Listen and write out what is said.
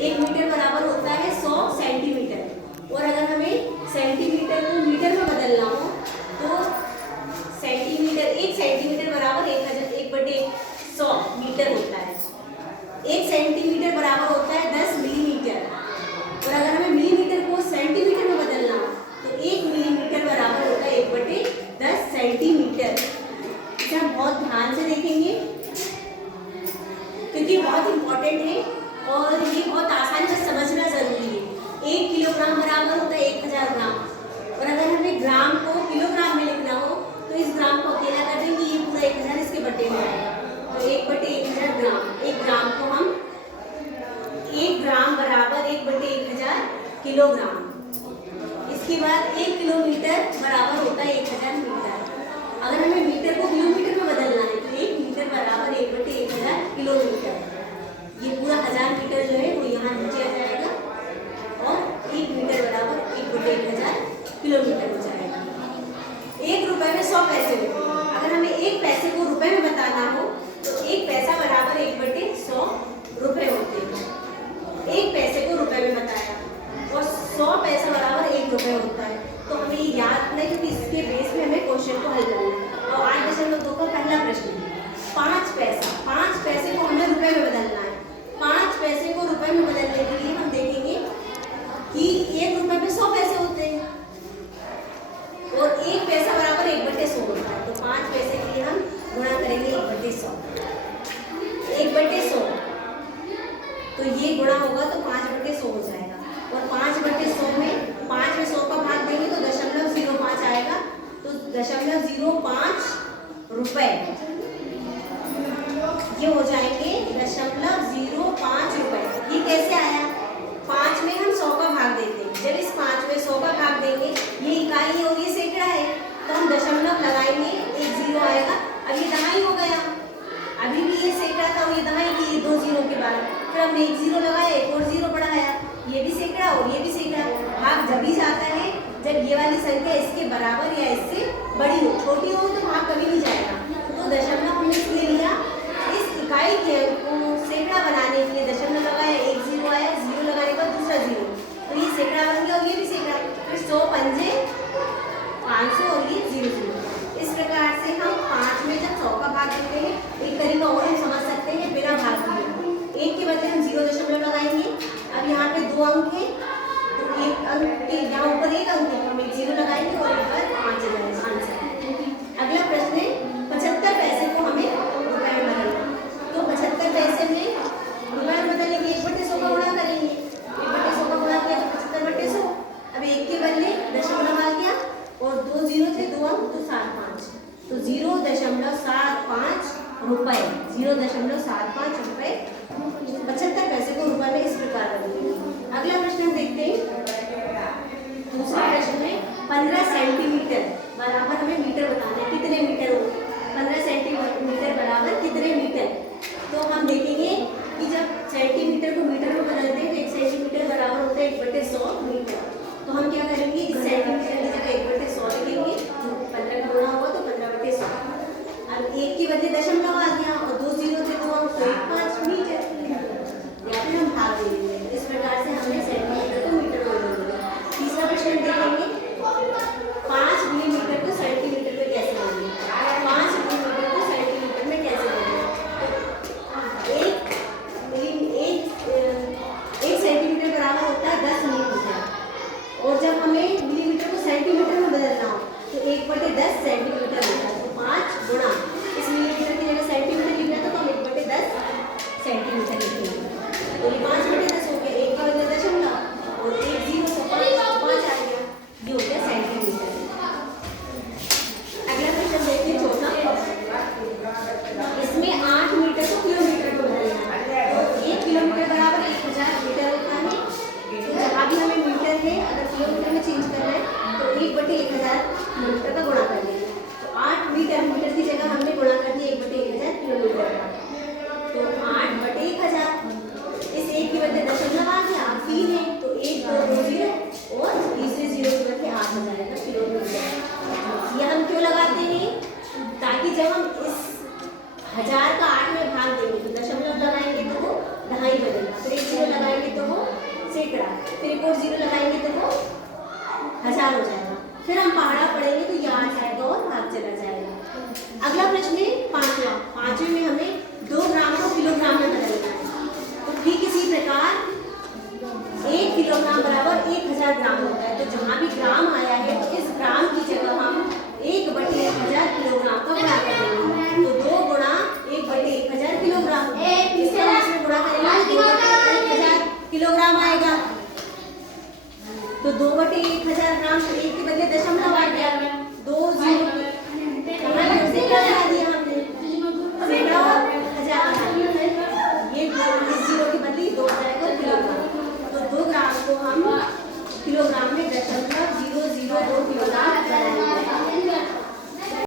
1 metre बराबर होता है 100 सेंटीमीटर। और अगर हमें सेंटीमीटर को मीटर में बदलना हो तो सेंटीमीटर 1 सेंटीमीटर बराबर 1/100 मीटर होता है। 1 सेंटीमीटर बराबर होता है 10 मिलीमीटर। और अगर हमें मिलीमीटर को सेंटीमीटर में बदलना हो तो 1 मिलीमीटर बराबर होता है 1/10 सेंटीमीटर। इसे हम बहुत ध्यान से देखेंगे क्योंकि बहुत इंपॉर्टेंट है और ये बहुत आसानी से समझना जरूरी है। 1 किलोग्राम बराबर होता है 1000 ग्राम। और अगर हमें ग्राम को किलोग्राम में लिखना हो तो इस ग्राम को अकेला कर देंगे, ये पूरा 1000 इसके बटे में आएगा। तो 1/1000 ग्राम। 1 ग्राम को हम 1 ग्राम बराबर 1/1000 किलोग्राम। इसके बाद 1 किलोमीटर बराबर होता है 1000 मीटर। अगर हमें मीटर को किलोमीटर में बदलना है तो 1 मीटर बराबर 1/1000 किलोमीटर। ये पूरा 1000 मीटर जो है वो यहाँ नीचे आ जाएगा और 1 मीटर बराबर 1/1000 किलोमीटर हो जाएगा। 1 रुपए में 100 पैसे होते हैं। अगर हमें 1 पैसे को रुपए में बताना हो तो 1 पैसा बराबर 1/100 रुपए होते हैं। 1 पैसे को रुपए में बताया और 100 पैसा बराबर 1 रुपए होता है। तो हमें ये याद रखना है क्योंकि इसके बेस में हमें क्वेश्चन को हल करना है। और 8.2 का पहला प्रश्न है 5 पैसा। 5 पैसे को हमें रुपए में बदलना है। 5 पैसे को रुपए में बदलने के लिए हम देखेंगे कि 1 रुपए में 100 पैसे होते हैं और 1 पैसा बराबर 1/100 होता है। तो 5 पैसे के लिए हम गुणा करेंगे 1/100। 1/100 तो ये गुणा होगा तो 5/100 हो जाएगा। और 5/100 में 5 में 100 का भाग देंगे तो 0.05 आएगा। तो 0.05 रुपए ये हो जाएंगे 0.05 रुपए। ये कैसे आया? 5 में हम 100 का भाग देते हैं। जब इस 5 में 100 का भाग देंगे, ये इकाई है और ये सैकड़ा है, तो हम दशमलव लगाएंगे, एक 0 आएगा। अब ये दहाई हो गया। अभी भी ये सैकड़ा था और ये दहाई की, ये 2 0 के बाद फिर हमने एक 0 लगाया, एक और 0 बढ़ाया, ये भी सैकड़ा और ये भी सैकड़ा। भाग जब भी जाता है जब ये वाली संख्या इसके बराबर या इससे बड़ी हो। छोटी हो तो भाग कभी नहीं जाएगा। तो दशमलव हमने इसलिए लिया, इस इकाई के को सैकड़ा बनाने के लिए दशमलव लगाया, एक 0 आया, 0 लगाने के बाद दूसरा 0, तो ये सैकड़ा बन गया और ये भी सैकड़ा। फिर 100 पंजे 500 और ये 0 0। इस प्रकार से हम 5 में जब 100 का भाग देते हैं, एक तरीका और हम समझ सकते हैं बिना भाग दिए। 1 के बदले हम 0 दशमलव लगाएंगे। अब यहाँ पे 2 अंक है तो एक अंक के यहाँ ऊपर एक अंक है, हम एक 0 लगाएंगे और एक बार 5 लगाएंगे आंसर। अगला प्रश्न है 75 पैसे को हमें रुपए में बदलना। तो 75 पैसे में रुपए में बदलने के 1/100 का गुणा करेंगे। 1/100 का गुणा किया तो 75/100। अब 1 के बदले दशमलव आ गया और 2 0 थे, 2 अंक तो 75, तो 0.75 रुपए। 0.75 रुपए 75 पैसे को रुपए में इस प्रकार बदलेंगे। अगला प्रश्न हम देखते हैं। दूसरा प्रश्न में 15 सेंटीमीटर बराबर हमें मीटर बताना है। कितने मीटर हो? 15 सेंटीमीटर बराबर कितने मीटर? तो हम देखेंगे कि जब सेंटीमीटर को मीटर में बदलते हैं तो 1 सेंटीमीटर बराबर होता है 1/100 मीटर। तो हम क्या करेंगे, इस सेंटीमीटर की जगह 1/100 लिखेंगे। 15 का गुणा होगा तो 15/100। अब 1 के बदले दशमलव आ गया और 2 0 थे, 2 अंक तो 1.5 मीटर, या फिर हम भाग दे देंगे। इस प्रकार से हमने सेंटीमीटर को मीटर में बदल दिया। तीसरा प्रश्न देखेंगे 5 मिलीमीटर को सेंटीमीटर में कैसे बदलें। 5 मिलीमीटर को सेंटीमीटर में कैसे बदलें? 1 सेंटीमीटर बराबर होता है 10 मिलीमीटर। और जब हमें मिलीमीटर को सेंटीमीटर में बदलना हो त्रिकोण 0 लगाएंगे तो वो 1000 हो जाएगा। फिर हम पहाड़ा पढ़ेंगे तो ये 8 आएगा और भाग चला जाएगा। अगला प्रश्न है पांचवें में हमें 2 ग्राम को किलोग्राम में बदलना है। तो ठीक इसी प्रकार 1 किलोग्राम बराबर 1000 ग्राम होता है। तो जहाँ भी ग्राम आया है